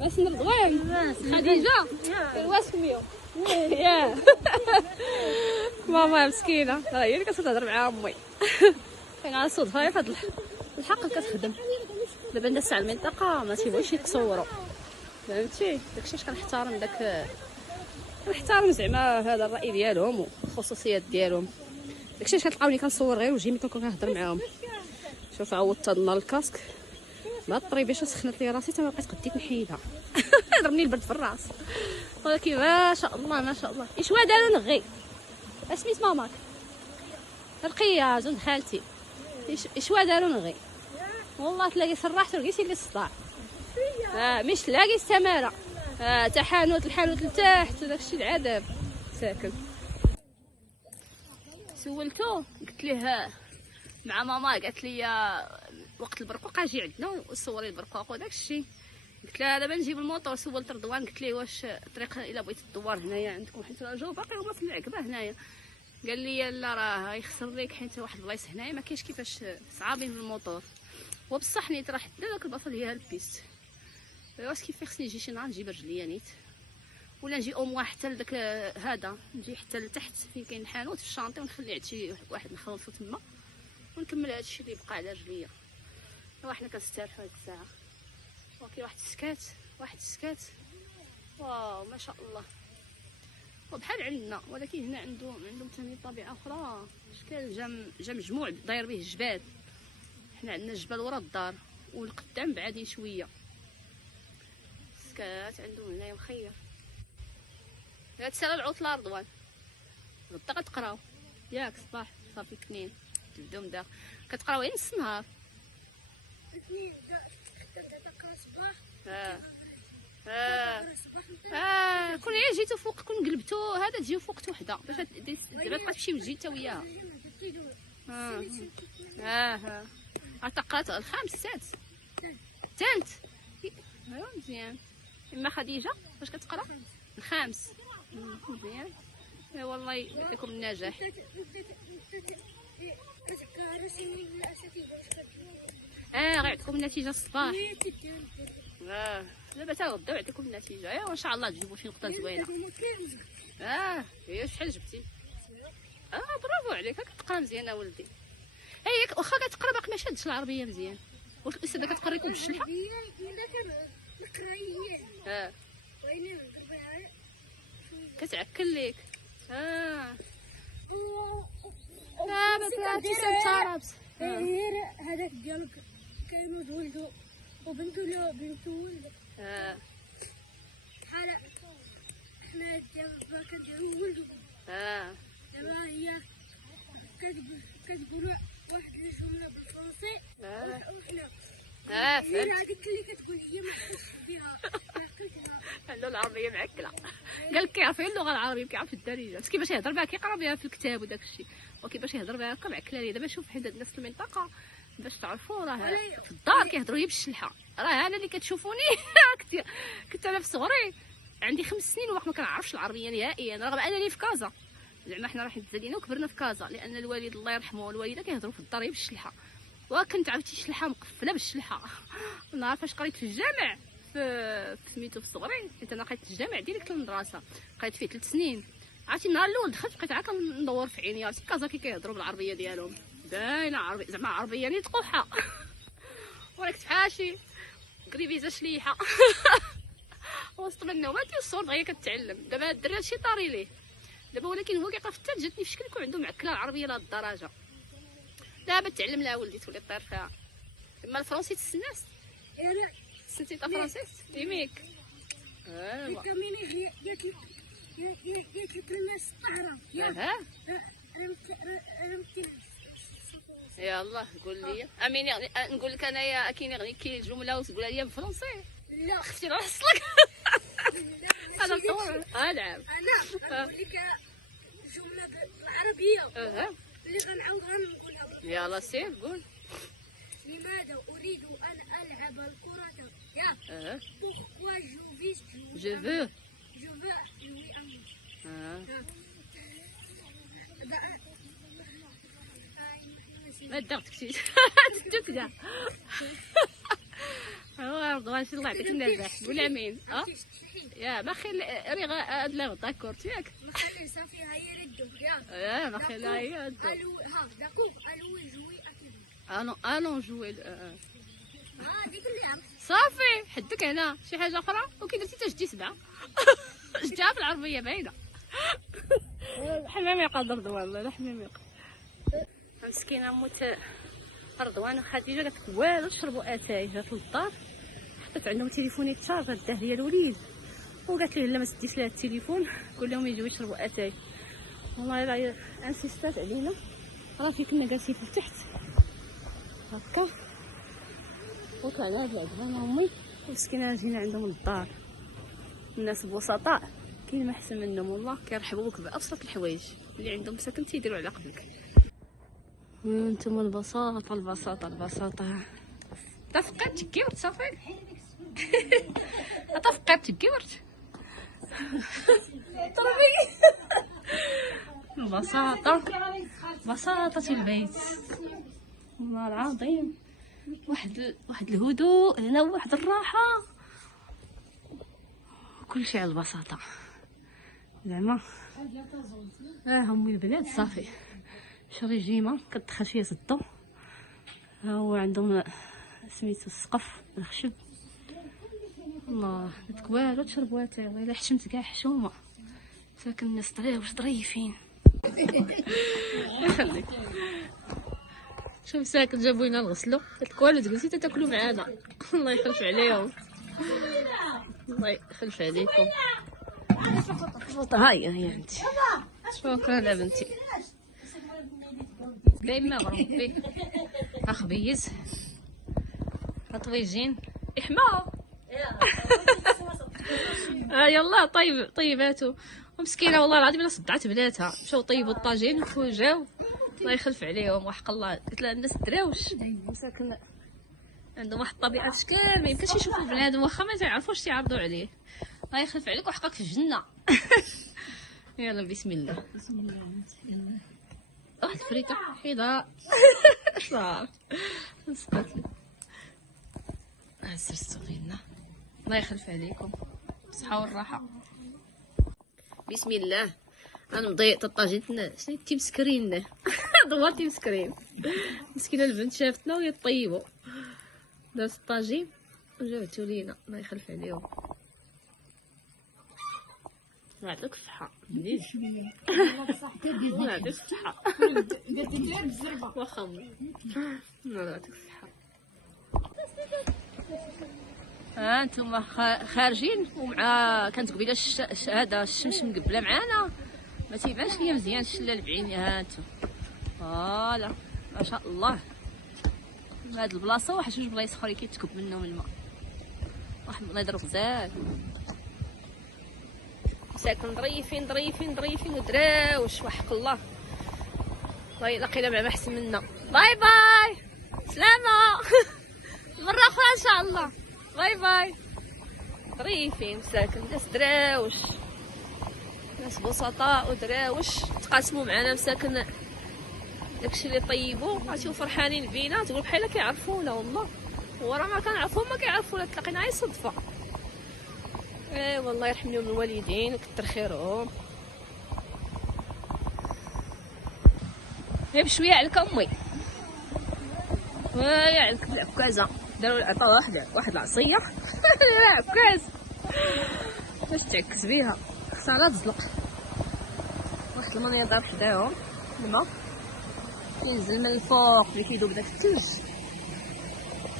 باسم رضوان خديجه الواسميو ياه ماما مسكينه راه هي اللي كتهضر مع امي كاين على صدفه في هذا الحق كتخدم دابا الناس على المنطقه ما تيبغيوش يتصوروا فهمتي داكشي اش كنحترم كنحترم زعما هذا الراي ديالهم والخصوصيات ديالهم داكشي اش كتلقاوني كنصور غير وجهي ملي كنكون كنهضر معاهم. شوف عوضت النار الكاسك ما الطريبيشه سخنت لي راسي حتى ما بقيت قديت نحيدها ضربني البرد في الراس ولكن ما شاء الله ما شاء الله. اش وا داروا نغي اسميت ماماك رقيه جوج خالتي اش وا داروا نغي والله تلاقي سراحت ولقيتي لي الصداع مش تلاقي السماره تحانوت الحانوت لتحت داكشي العذاب ساكن. سولتو قلت ليه مع ماما قالت لي وقت البرقوق اجي عندنا وصوري البرقوق وداكشي قلت لها دابا نجيب الموطور. سولت رضوان قلت ليه واش الطريق الا بغيتي تدور هنايا عندكم حيت الجو باقي هما في العقبه هنايا قال لي لا راه يخسر ليك حيت واحد البلايص هنايا ما كاينش كيفاش صعابين بالموطور وبصح نيت راه حدا داك البلاصه اللي هي البيست واش كيف خصني نجي شي نهار نجيب رجليا نيت ولا نجي او حتى لداك هذا نجي حتى لتحت فين كاين الحانوت في الشانطي ونخلي عند شي واحد نخلصو تما ونكمل هادشي اللي بقى على رجليا. حنا كنستريحوا هاد الساعه وكاين واحد السكات واو ما شاء الله وبحال عندنا ولكن هنا عندهم ثاني طبيعه اخرى شكال جا مجموع داير به الجبال. حنا عندنا الجبل ورا الدار والقدام بعادين شويه سكات عندهم هنايا مخير. هاد السنه العطله رضوان غدا كتقراو ياك صباح صافي اثنين تبداو من داك كتقراو غير نص نهار اثنين كنقرا صباح كون غير جيتو فوق كون قلبتو هذا تجيو فوق وحده باش دابا تبقى تمشي وتجي حتى وياها تقرات الخامس السادس الثالث ايوا مزيان. اما خديجه واش كتقرا الخامس مزيان والله يعطيكم النجاح. غيعطيكم النتيجه الصباح دابا تا غدا يعطيكم النتيجه وان شاء الله تجيبوا شي نقطه زوينه. هي شحال جبتي برافو عليك كتقرا مزيان ولدي. هي واخا كتقرا باقي ما شادش العربيه مزيان والاستاذه كتقريكم بالشلحه كتعكل ليك ما طلعتي سبت غير هذاك ديالك كاين ولدو وبنتو لا بنتو ولد بحال حنا دابا كنديرو ولدو دابا هي كتقولوا واحد الجمله بالفرنسي وحنا فهمت هذيك اللي كتقول هي ما حسيتش بها عنده العربيه معكله قال لك كيعرف اللغه العربيه كيعرف الدارجه بس كيفاش يهضر بها كيقرا بها في الكتاب وداك الشيء وكيفاش يهضر بها هكا معكله ليه. دابا شوف حيت الناس في المنطقه باش تعرفوا راه في الدار كيهضروا هي بالشلحه. راه انا اللي كتشوفوني كنت انا في صغري عندي 5 سنين وما كنعرفش العربيه نهائيا رغم انني في كازا زعما حنا رايحين تزادينا وكبرنا في كازا لان الوالد الله يرحمه والوالده كيهضروا في الدار بالشلحه وكنت عرفتي الشلحه مقفله بالشلحه. نهار فاش قريت في الجامع في سميتو في صغري حيت انا قريت في الجامع ديريكت للمدرسه قريت فيه 3 سنين. عرفتي النهار الاول دخلت بقيت عا كندور في عيني عرفتي كازا كيهضروا بالعربيه ديالهم باينه عربي زعما عربيه نيت قحه وراك بحال شي قريبيزه شليحه وسط منه ما كيوصل دغيا كتعلم. دابا الدري هادشي طاري ليه دابا ولكن هو كيقرا في الثالث جاتني في شكل يكون عنده معكله العربيه لهاد الدرجه. دابا تعلم لها ولدي تولي طير فيها. اما الفرنسي تسناس سنتي تا فرنسي يميك كميني قالت لك الناس طهره يلاه قول لي اميني نقول لك انايا كاين غير الجمله وتقولها لي بالفرنسي لا خفتي نروح نحصلك انا نصور نعم انا نقول لك جمله بالعربيه اللي غنعاود غنقولها يلا سير قول. لماذا اريد ان العب الكره يا pourquoi je veux jouer ما دغتك شي تدك كاع غاشي الله يعطيك النجاح ولا مين يا ما خير ريغا ادلا داكور ياك ما خلي صافي هاي ردو يا ما خير هي الو ها داكوك الو جوي اكيد انا نجوي ديك اللي عرفت صافي حدك هنا شي حاجه اخرى وكي درتي تجدي 7 جبتها في العربيه باينه الحمام يقدر والله لا حمام يقدر مسكينه موت رضوان وخديجه قالت لك والو تشربوا اتاي جات للدار حطيت عندهم تليفوني تشارج داه ليا الوليد وقالت لي لا ما تديش لها التليفون قول لهم يجيو يشربوا اتاي والله راه انسيستات علينا راه في كنا جالسين في تحت هكا وطلعنا هاد العجبه انا امي ومسكينه جينا عندهم للدار الناس بوسطاء كاين ما احسن منهم والله كيرحبوا بك بابسط الحوايج اللي عندهم ساكن تيديروا على قبلك انتم البساطه البساطه البساطه تفقدت كبرت صافي تفقدت كبرت البساطه بساطه البيت والله العظيم واحد الهدوء هنا وواحد الراحه كل شيء على البساطه زعما هم البلاد صافي شري جيمه كتدخل فيها الضو ها هو عندهم سميتو السقف الخشب الله تكوالو تشربوا اتاي والله الا حشمت كاع حشومه ساكن الناس واش ظريفين يخليك شوف ساكن جابوا لنا نغسلو قلت والو تجلسي تاكلوا معانا الله يخلف عليهم الله يخلف عليكم هاي انت شكرا بنتي دايما غربي اخبيز طويجين احما يلا طيباتو ومسكينه والله العظيم انا صدعت بناتها مشاو طيبوا الطاجين وجاو الله يخلف عليهم وحق الله قلت لها الناس دراوش ساكن عندهم واحد الطبيعه في شكل ما يمكنش يشوفوا بنادم واخا ما تعرفوش تيعرضوا عليه الله يخلف عليك وحقك في الجنه يلا بسم الله بسم الله يلا واحد الفريكه حيدها صافي سرستغلنا الله يخلف عليكم بالصحه والراحه بسم الله انا مضيق الطاجين شنو تيمسكرين دوار تيمسكرين مسكينه البنت شافتنا وهي طيبوا دارت الطاجين وجابتو لينا الله يخلف عليهم الله يعطيك الصحه بليز الله يعطيك الصحه قلت لي بالزربه واخا الله يعطيك الصحه ها انتم خارجين ومع كانت قبيله هذا الشمس مقبله معانا ما تيبانش ليا مزيان الشلال بعيني ها انتم فوالا ما شاء الله هاد البلاصه واحد جوج بلايص اخرين كيتكب منهم الماء واحد المناظر غزال ساكن ظريفين ظريفين ظريفين ودراوش وحق الله والله لقينا مع احسن منا باي باي سلامه مره اخرى ان شاء الله باي باي ظريفين ساكن ناس دراوش ناس بسطاء ودراوش تقاسموا معنا مساكن داكشي اللي طيبوا عرفتي فرحانين بينا تقول بحال كيعرفونا والله ورا ما كنعرفوهم ما كيعرفونا تلاقينا غير صدفه والله يرحم لهم الوالدين وكتر خيرهم غير بشويه عليك امي ويا عليك العكازه داروا عطاو واحد العصيه عكاز باش تعكز بيها خصها لا تزلق واحد المنيضه حداهم الماء كينزل من الفوق اللي كيذوب داك الثلج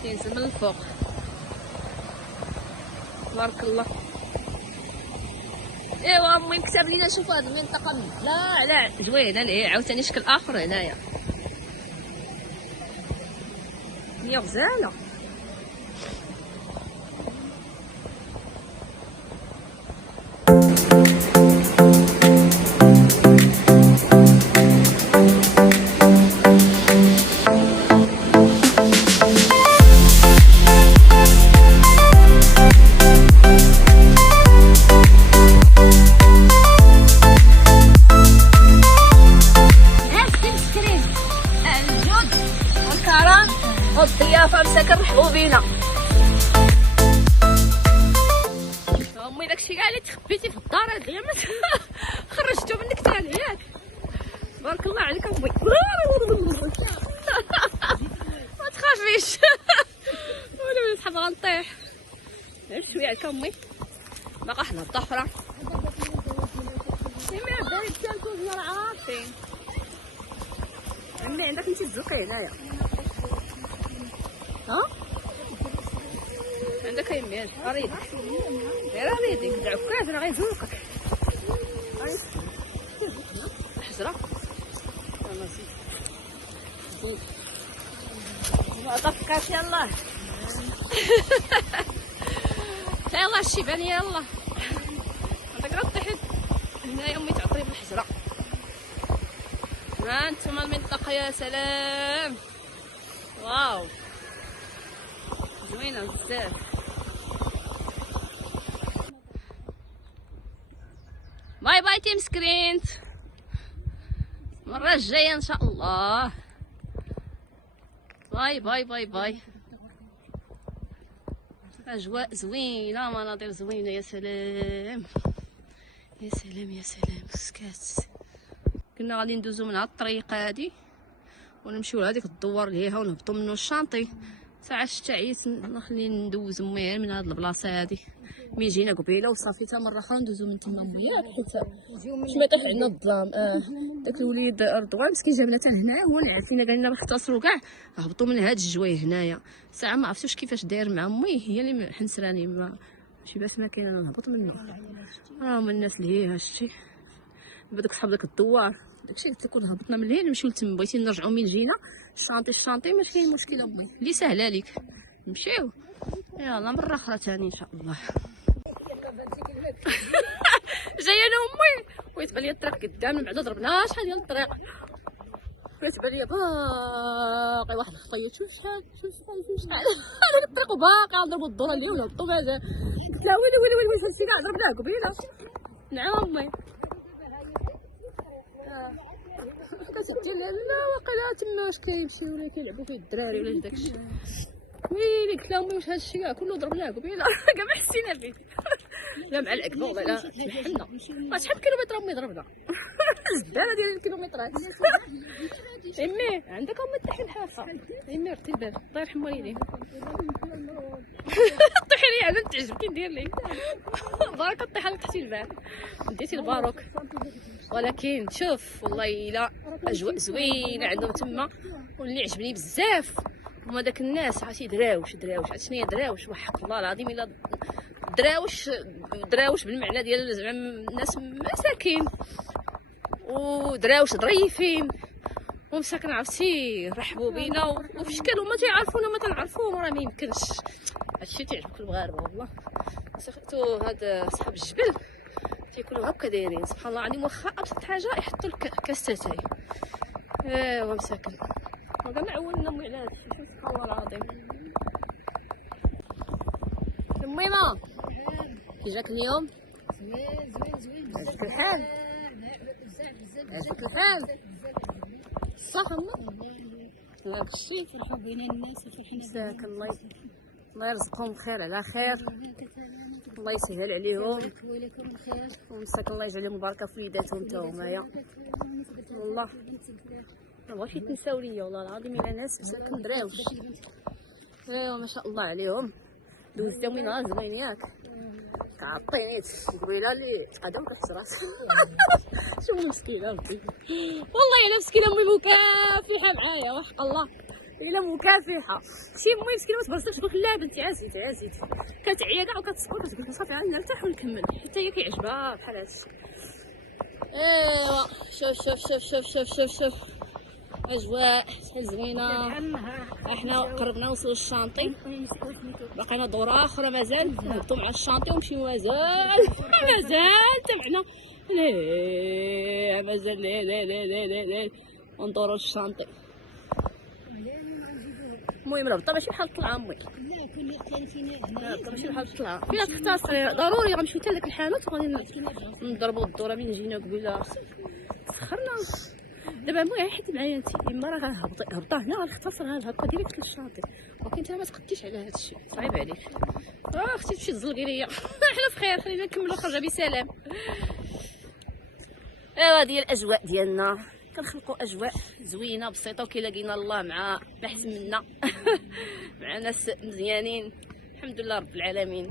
كينزل من الفوق تبارك الله ايوا امي مكتب لينا نشوفوا هاد المنطقه لا زوينه ليه عاوتاني شكل اخر هنايا هي غزاله الضيافه مساكن تبارك الله عليك امي. ما تخافيش. ولا نسحب غنطيح. غير شويه عليك امي. باقا واحد الهبطه اخرى. امي عبالي كنكون عارفين. امي عندك انت تزوقي هنايا. ها؟ عندك امي ريدك. غير ريدك دعكاز راه غيزوقك. الحجرة. يلا زيد. طفكات يلا. يلا الشيبان يلا. هذاك راه طيحت. هنايا امي تعطري بالحجرة. ها انتما المنطقة يا سلام. واو. زوينة بزاف. باي باي تيم سكرينت. المرة الجاية ان شاء الله. باي باي باي باي. اجواء زوينة، مناظر زوينة يا سلام يا سلام يا سلام. سكات كنا غادي ندوزو من هاد الطريق هادي ونمشيو لهاديك الدوار ليها ونهبطو منو الشانطي. ساعة التعيس نخلي ندوز امي من هاد البلاصة هادي. مي جينا قبيله وصافي تا مره اخرى ندوزو من تما وياك حيت باش ما يطيح عندنا الظلام. داك الوليد رضوان مسكين جابنا حتى لهنا هو اللي عرفينا قال لنا باش نختصروا كاع هبطوا من هاد الجويه هنايا. ساعه ما عرفتوش كيفاش داير مع امي، هي اللي حنسراني ماشي باش ما كاين انا نهبط منه. راه هما الناس اللي هي هادشي بدك صحاب داك الدوار داكشي تكون هبطنا من هنا نمشيو لتما. بغيتي نرجعوا من جينا الشانطي ماشي كاين مشكل امي اللي سهله ليك نمشيو. يلا مره اخرى ثاني ان شاء الله. جايه انا امي ويتبان لي الطريق قدامنا بعدا ضربنا شحال ديال الطريق ويتبان لي باقي واحد الخطيط. شوف شحال هذاك الطريق باقي نضربوا الدوره اللي ونهبطوا مازال. قلت لها ويلي واش هادشي كاع ضربناه قبيله. نعم امي. كتدي لا واقيلا تما واش كيمشيو ولا كيلعبوا فيه الدراري ولا داكشي. ويلي قلت لها امي واش هادشي كاع كله ضربناه قبيله. كاع ما حسينا به. لا مع العكبه والله لا تحنا شحال كيلومتر امي ضربنا. الزباله ديال الكيلومترات. امي عندك امي طيحي الحافه. امي رتي الباب الله يرحم والديك. طيحي لي على تعجبك ندير لك بارك طيح لك تحت الباب ديتي الباروك. ولكن شوف والله الا اجواء زوينه عندهم تما. واللي عجبني بزاف هما داك الناس عرفتي دراوش عرفتي شنو هي دراوش وحق الله العظيم الا دراوش بالمعنى ديال زعما الناس مساكين ودراوش ظريفين ومساكن عرفتي رحبوا بينا وفي شكل هما تيعرفونا ما تنعرفوهم راه ما يمكنش. هادشي تيعجبك المغاربه والله. سيرتو هاد صحاب الجبل تيكونوا هكا دايرين سبحان الله العظيم. واخا ابسط حاجه يحطوا لك كاس اتاي. ايوا مساكن وكاع ما عولنا امي على هادشي. شوف سبحان الله العظيم. الميمه كي جاك اليوم؟ زوين عجبك الحال؟ عجبك الحال؟ صح امي؟ هاك الشيء فرحوا بين الناس وفرحنا. مساك الله يرزقهم بخير على خير. الله يسهل عليهم ومساك الله يجعل لهم بركه في وليداتهم تا همايا والله. ما بغاش يتنساو ليا والله العظيم الا ناس مساكن دراوش. ايوا ما شاء الله عليهم. دوزتهم من نهار زوين ياك كعطيني قبيله اللي تقدم كحشرات. شوف مسكينه ربي والله الا مسكينه امي مكافحه معايا وحق الله الا مكافحه. شي امي مسكينه ما تبرزش تقول لا بنتي عزيتي كتعيا كاع وكتصبر كتقول صافي غادي نرتاح ونكمل حتى هي كيعجبها بحال هادشي. ايوا شوف اجواء شحال زوينه. احنا قربنا نوصلوا للشانطي باقينا دوره اخرى مازال نهبطوا مع الشانطي ونمشيو مازال تبعنا مازال لا وندوروا للشانطي. المهم رابطه ماشي بحال الطلعه امي. لا كاين فينا رابطه ماشي بحال الطلعه فينا تختصري ضروري غنمشيو حتى لذاك الحانوت وغادي نضربوا الدوره من جينا قبيله تفخرنا. دابا المهم حيت معايا انت اما راه هبطه هنا غنختصرها هكا ديريكت للشاطئ ولكن انت ما تقديش على هذا الشيء صعيب عليك. اختي تمشي تزلقي ليا. احنا بخير خلينا نكملوا الخرجه بسلام. ايوا هذه الاجواء ديالنا كنخلقوا اجواء زوينه بسيطه، وكي لقينا الله مع احسن منا مع ناس مزيانين الحمد لله رب العالمين.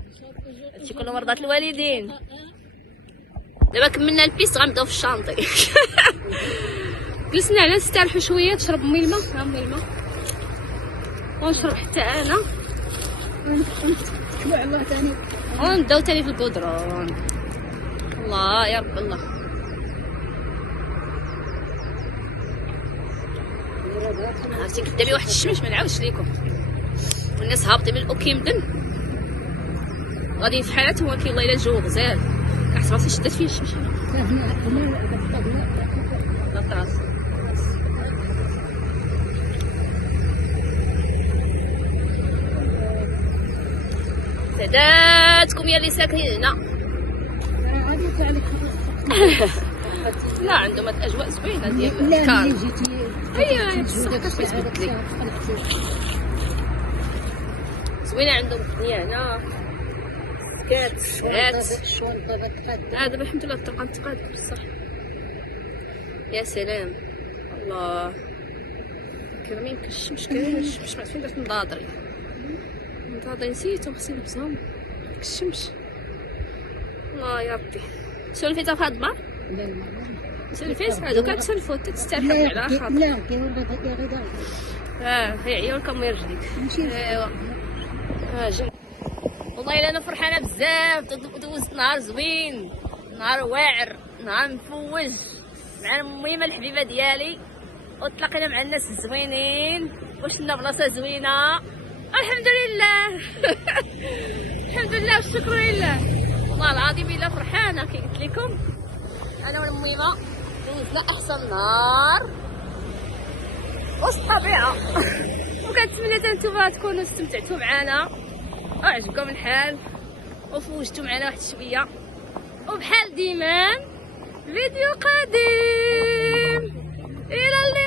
هادشي كله مرضات الوالدين. دابا كملنا البيست غنبداو في الشانطي. جلسنا على نستريحوا شويه، تشرب مي الماء، ها مي الماء، ونشرب حتى انا، ونبداو تاني في القدرون. الله يا رب الله. عرفتي قدامي واحد الشمس ما نعاودش ليكم، والناس هابطين من الاوكيمدن غاديين في حالاتهم، ولكن والله الا الجو غزال. كنحس راسي شدات فيه الشمس. سعداتكم يا اللي ساكنين هنا. لا عندهم هاد الاجواء زوينه ديال الكار. هي بصح كتبغي تبدلي زوينه عندهم الدنيا هنا. سكات دابا الحمد لله الطرقه تقاد بصح. يا سلام الله كرمين كالشمس، كاين الشمس ما فين درت نضاضري نسيتهم خصني نلبسهم الشمس. الله يا ربي. سولفيتها في هاد البار؟ سولفيت هادو كتسولفو حتى تسترحوا على خاطر. لا هي عيونكم ويا رجليك. ايوا جا والله الا انا فرحانه بزاف. دوزت نهار زوين، نهار واعر، نهار مفوج مع الميمه الحبيبه ديالي، وتلاقينا مع الناس الزوينين، وشنا بلاصه زوينه الحمد لله. الحمد لله والشكر لله. والله العظيم الا فرحانه كي قلت لكم انا والميمه دوزنا احسن نهار وسط الطبيعه. وكنتمنى حتى نتوما تكونوا استمتعتوا معنا وعجبكم الحال وفوجتوا معنا واحد شويه. وبحال ديما فيديو قادم الى اللقاء.